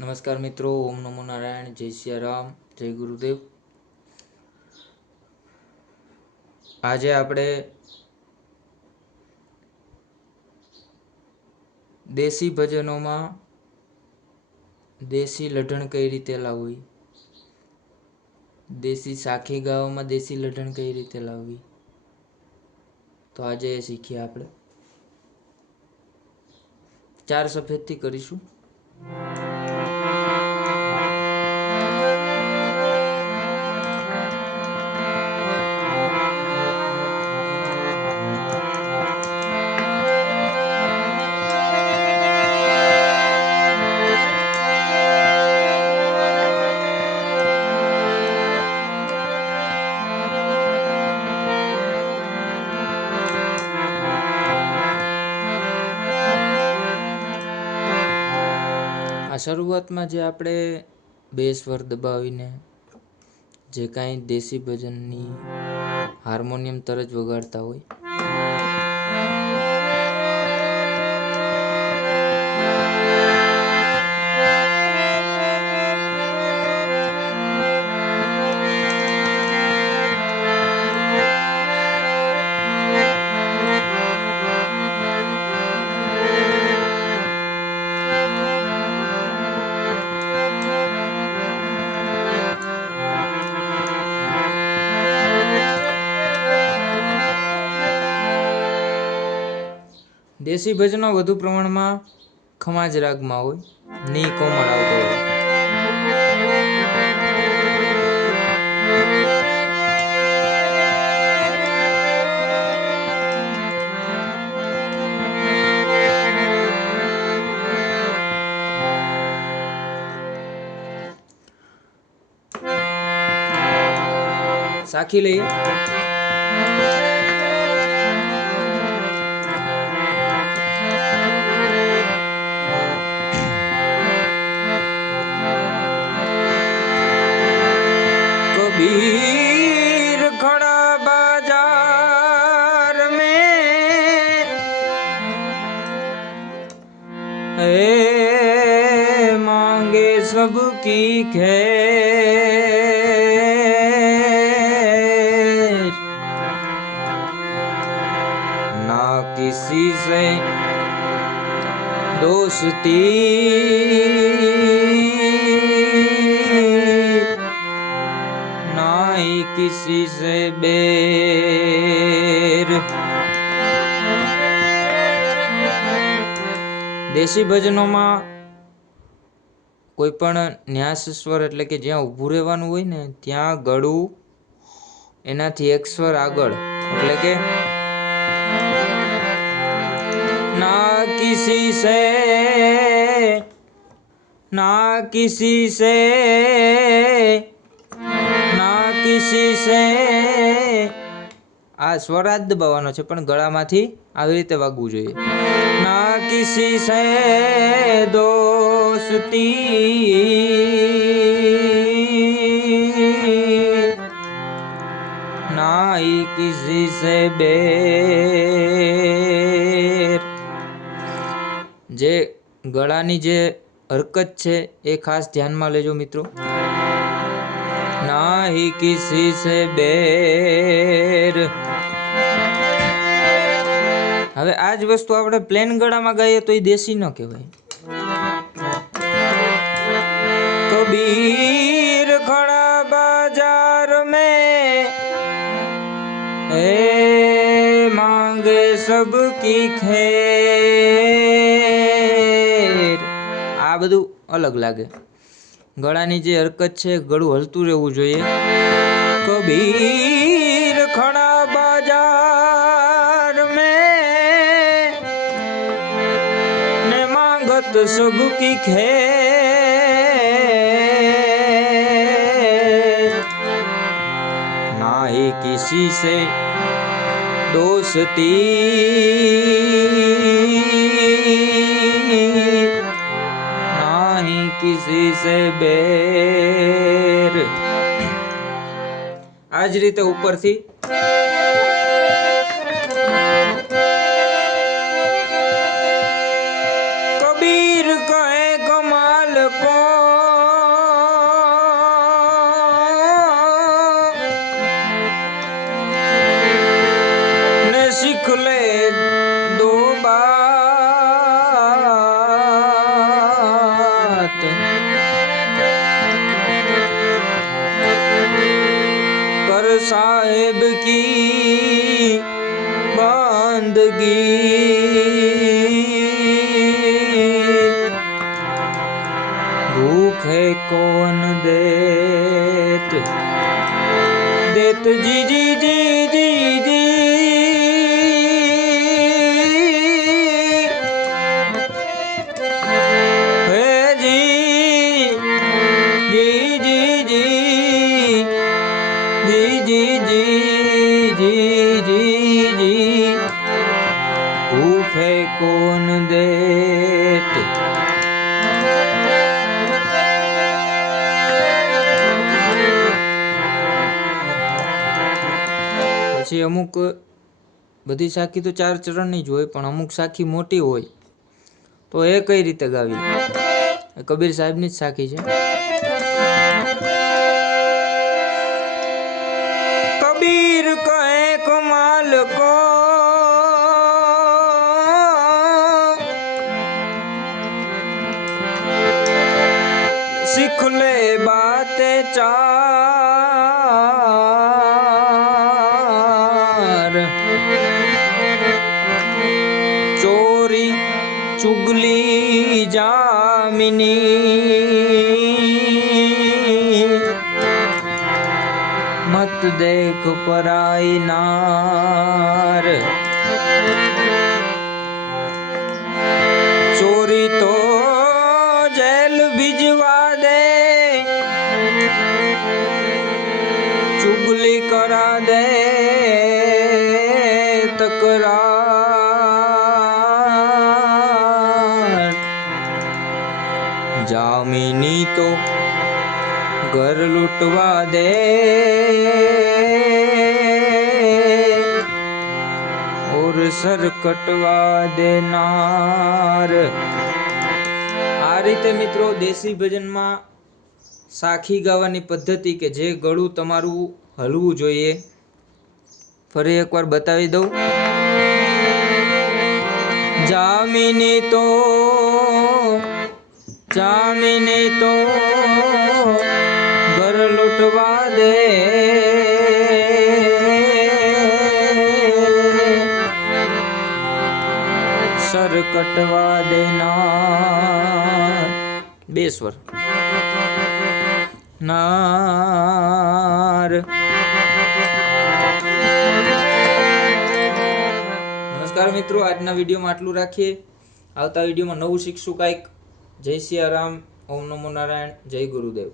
नमस्कार मित्रों, ओम नमो नारायण, जय सिया राम, जय गुरुदेव। આજે આપણે દેશી ભજનોમાં દેશી લઢણ કઈ રીતે લાવવી, દેશી સાખી ગાવામાં દેશી લઢણ કઈ રીતે લાવવી, તો આજે એ શીખીએ આપણે। 4 સફેદથી કરીશું। આ શરૂઆતમાં જે આપણે 2 સ્વર દબાવીને જે કાંઈ દેશી ભજનની હાર્મોનિયમ તરજ વગાડતા હોય, દેશી ભજનો વધુ પ્રમાણમાં ખમાજ રાગમાં હોય, ની કોમળ આવતો હોય। સાખી લઈએ। कबीर खड़ा बाजार में, मांगे सबकी खैर, ना किसी से दोस्ती, किसी से बेर। દેશી ભજનોમાં કોઈ પણ ન્યાસ સ્વર એટલે કે જ્યાં ઊભું રહેવાનું હોય ને ત્યાં ગળું એનાથી એક સ્વર આગળ, એટલે કે ના કિસી સે, ના કિસી સે, કિસી સે, આ સ્વરાજ દબાવવાનો છે પણ ગળામાંથી આવી રીતે વાગવું જોઈએ। ના કિસી સે દોસ્તી, ના કિસી સે બેર। જે ગળાની જે હરકત છે એ ખાસ ધ્યાનમાં લેજો મિત્રો। नाही किसी से बेर। હવે આ જ વસ્તુ આપણે પ્લેન ગળામાં ગાઈએ તો એ દેશી ન કહેવાય। કબીર ખડા બાજાર में, मांगे सबकी खैर, આ બધું અલગ લાગે। ગળાની જે હરકત છે ગળું હલતું રહેવું જોઈએ। કબીર ખડા બાજાર में, ને માંગત સબકી ખૈર, નાહી કિસી સે दोस्ती, किसी से बेर। आज રીતે ઉપરથી કબીર કહે કમાલ કો साहेब की बंदगी, भूखे कौन देत देत जी जी जी जी जी, हे जी जी जी जी जी जी जी जी जी जी, भूखे कौन देत। પછી અમુક બધી સાખી તો 4 ચરણની જ હોય, પણ અમુક સાખી મોટી હોય તો એ કઈ રીતે ગાવી, કબીર સાહેબની જ સાખી છે। કબીર કહે કમાલ કો सीख ले बातें 4, चोरी चुगली जामिनी, मत देख पराई नार, चोरी तो जेल भिजवा दे, चुगली करा दे तकरार, जामिनी तो घर लुटवा दे, और सर कटवा देनार। આ રીતે મિત્રો દેશી ભજનમાં સાખી ગાવાની પદ્ધતિ કે જે ગળું તમારું હલવું જોઈએ, ફરી એકવાર બતાવી દઉં। જામિની તો ઘર લૂંટવા દે, સર કટવા દેનાર, 2 સ્વર નાર। નમસ્કાર મિત્રો, આજના વિડીયોમાં આટલું રાખીએ। આવતા વિડીયોમાં નવું શીખશું કાંઈક। જય સિયારામ, ઓમ નમો નારાયણ, જય ગુરુદેવ।